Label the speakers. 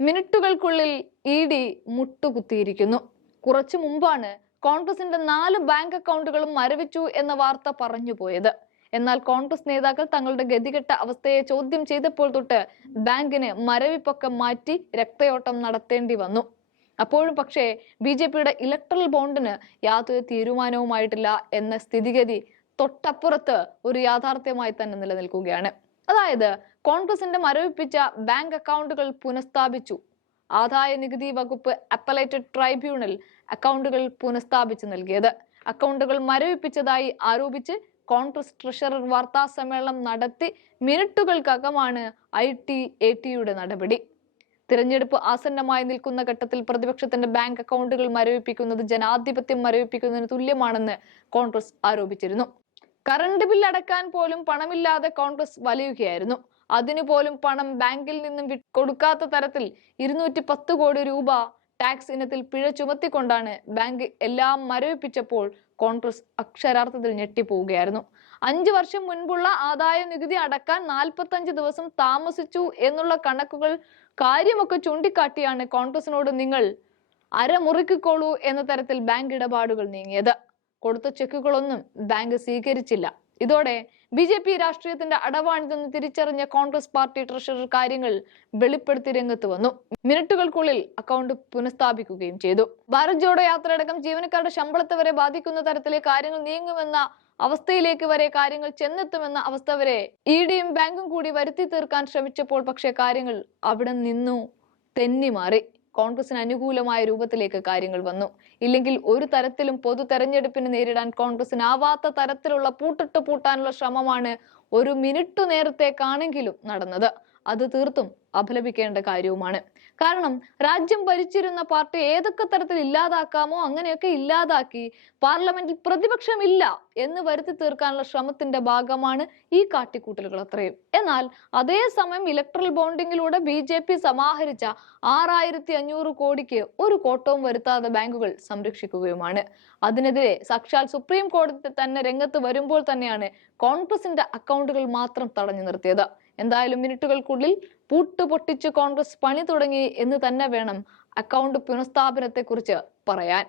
Speaker 1: മിനിറ്റുകൾക്കുള്ളിൽ E D മുട്ടുകുത്തിയിരിക്കുന്നു. കുറച്ചു മുമ്പാണ് കോൺഗ്രസിന്റെ നാല് ബാങ്ക് അക്കൗണ്ടുകളും മരവിച്ചു എന്ന വാർത്ത പറഞ്ഞു പോയത്. എന്നാൽ കോൺഗ്രസ് നേതാക്കൾ തങ്ങളുടെ ഗതികെട്ട അവസ്ഥയെ ചോദ്യം ചെയ്തപ്പോൾ തൊട്ട് ബാങ്കിന് മരവിപ്പൊക്കെ മാറ്റി രക്തയോട്ടം നടത്തേണ്ടി വന്നു. അപ്പോഴും പക്ഷേ ബി ജെ പിയുടെ ഇലക്ട്രൽ ബോണ്ടിന് യാതൊരു തീരുമാനവുമായിട്ടില്ല എന്ന സ്ഥിതിഗതി തൊട്ടപ്പുറത്ത് ഒരു യാഥാർത്ഥ്യമായി തന്നെ നിലനിൽക്കുകയാണ്. അതായത് കോൺഗ്രസിന്റെ മരവിപ്പിച്ച ബാങ്ക് അക്കൗണ്ടുകൾ പുനഃസ്ഥാപിച്ചു. ആദായ നികുതി വകുപ്പ് അപ്പലേറ്റഡ് ട്രൈബ്യൂണൽ അക്കൗണ്ടുകൾ പുനഃസ്ഥാപിച്ചു നൽകിയത്. അക്കൗണ്ടുകൾ മരവിപ്പിച്ചതായി ആരോപിച്ച് കോൺഗ്രസ് ട്രഷറർ വാർത്താ സമ്മേളനം നടത്തി മിനിറ്റുകൾക്കകമാണ് ഐ ടി എ ടിയുടെ നടപടി. തിരഞ്ഞെടുപ്പ് ആസന്നമായി നിൽക്കുന്ന ഘട്ടത്തിൽ പ്രതിപക്ഷത്തിന്റെ ബാങ്ക് അക്കൗണ്ടുകൾ മരവിപ്പിക്കുന്നത് ജനാധിപത്യം മരവിപ്പിക്കുന്നതിന് തുല്യമാണെന്ന് കോൺഗ്രസ് ആരോപിച്ചിരുന്നു. കറണ്ട് ബിൽ അടക്കാൻ പോലും പണമില്ലാതെ കോൺഗ്രസ് വലയുകയായിരുന്നു. അതിനു പോലും പണം ബാങ്കിൽ നിന്നും കൊടുക്കാത്ത തരത്തിൽ ഇരുന്നൂറ്റി പത്ത് കോടി രൂപ ടാക്സ് ഇനത്തിൽ പിഴ ചുമത്തിക്കൊണ്ടാണ് ബാങ്ക് എല്ലാം മരവിപ്പിച്ചപ്പോൾ കോൺഗ്രസ് അക്ഷരാർത്ഥത്തിൽ ഞെട്ടിപ്പോവുകയായിരുന്നു. അഞ്ചു വർഷം മുൻപുള്ള ആദായ നികുതി അടക്കാൻ നാൽപ്പത്തഞ്ച് ദിവസം താമസിച്ചു എന്നുള്ള കണക്കുകൾ കാര്യമൊക്കെ ചൂണ്ടിക്കാട്ടിയാണ് കോൺഗ്രസിനോട് നിങ്ങൾ അരമുറിക്കിക്കോളൂ എന്ന തരത്തിൽ ബാങ്ക് ഇടപാടുകൾ നീങ്ങിയത്. കൊടുത്ത ചെക്കുകളൊന്നും ബാങ്ക് സ്വീകരിച്ചില്ല. ഇതോടെ ബി ജെ പി രാഷ്ട്രീയത്തിന്റെ അടവാണിതെന്ന് തിരിച്ചറിഞ്ഞ കോൺഗ്രസ് പാർട്ടി ട്രഷറർ കാര്യങ്ങൾ വെളിപ്പെടുത്തി രംഗത്ത് വന്നു. മിനിറ്റുകൾക്കുള്ളിൽ അക്കൗണ്ട് പുനഃസ്ഥാപിക്കുകയും ചെയ്തു. ഭാരത് ജോഡോ യാത്രയടക്കം ജീവനക്കാരുടെ ശമ്പളത്തെ വരെ ബാധിക്കുന്ന തരത്തിലെ കാര്യങ്ങൾ നീങ്ങുമെന്ന അവസ്ഥയിലേക്ക് വരെ കാര്യങ്ങൾ ചെന്നെത്തുമെന്ന അവസ്ഥ വരെ ഇ ഡിയും ബാങ്കും കൂടി വരുത്തി തീർക്കാൻ ശ്രമിച്ചപ്പോൾ പക്ഷേ കാര്യങ്ങൾ അവിടെ നിന്നു തെന്നി മാറി. കോൺഗ്രസിന് അനുകൂലമായ രൂപത്തിലേക്ക് കാര്യങ്ങൾ വന്നു. ഇല്ലെങ്കിൽ ഒരു തരത്തിലും പൊതു തെരഞ്ഞെടുപ്പിന് നേരിടാൻ കോൺഗ്രസിനാവാത്ത തരത്തിലുള്ള പൂട്ടിട്ട് പൂട്ടാനുള്ള ശ്രമമാണ് ഒരു മിനിറ്റു നേരത്തേക്കാണെങ്കിലും നടന്നത്. അത് തീർത്തും അപലപിക്കേണ്ട കാര്യവുമാണ്. കാരണം രാജ്യം ഭരിച്ചിരുന്ന പാർട്ടി ഏതൊക്കെ തരത്തിൽ ഇല്ലാതാക്കാമോ അങ്ങനെയൊക്കെ ഇല്ലാതാക്കി പാർലമെന്റിൽ പ്രതിപക്ഷമില്ല എന്ന് വരുത്തി തീർക്കാനുള്ള ശ്രമത്തിന്റെ ഭാഗമാണ് ഈ കാട്ടിക്കൂട്ടലുകൾ അത്രയും. എന്നാൽ അതേസമയം ഇലക്ട്രൽ ബോണ്ടിങ്ങിലൂടെ ബി ജെ പി സമാഹരിച്ച ആറായിരത്തി അഞ്ഞൂറ് കോടിക്ക് ഒരു കോട്ടവും വരുത്താതെ ബാങ്കുകൾ സംരക്ഷിക്കുകയുമാണ്. അതിനെതിരെ സാക്ഷാൽ സുപ്രീം കോടതി തന്നെ രംഗത്ത് വരുമ്പോൾ തന്നെയാണ് കോൺഗ്രസിന്റെ അക്കൗണ്ടുകൾ മാത്രം തടഞ്ഞു നിർത്തിയത്. എന്തായാലും മിനിറ്റുകൾക്കുള്ളിൽ പൂട്ട് പൊട്ടിച്ച് കോൺഗ്രസ് പണി തുടങ്ങി എന്ന് തന്നെ വേണം അക്കൗണ്ട് പുനഃസ്ഥാപനത്തെക്കുറിച്ച് പറയാൻ.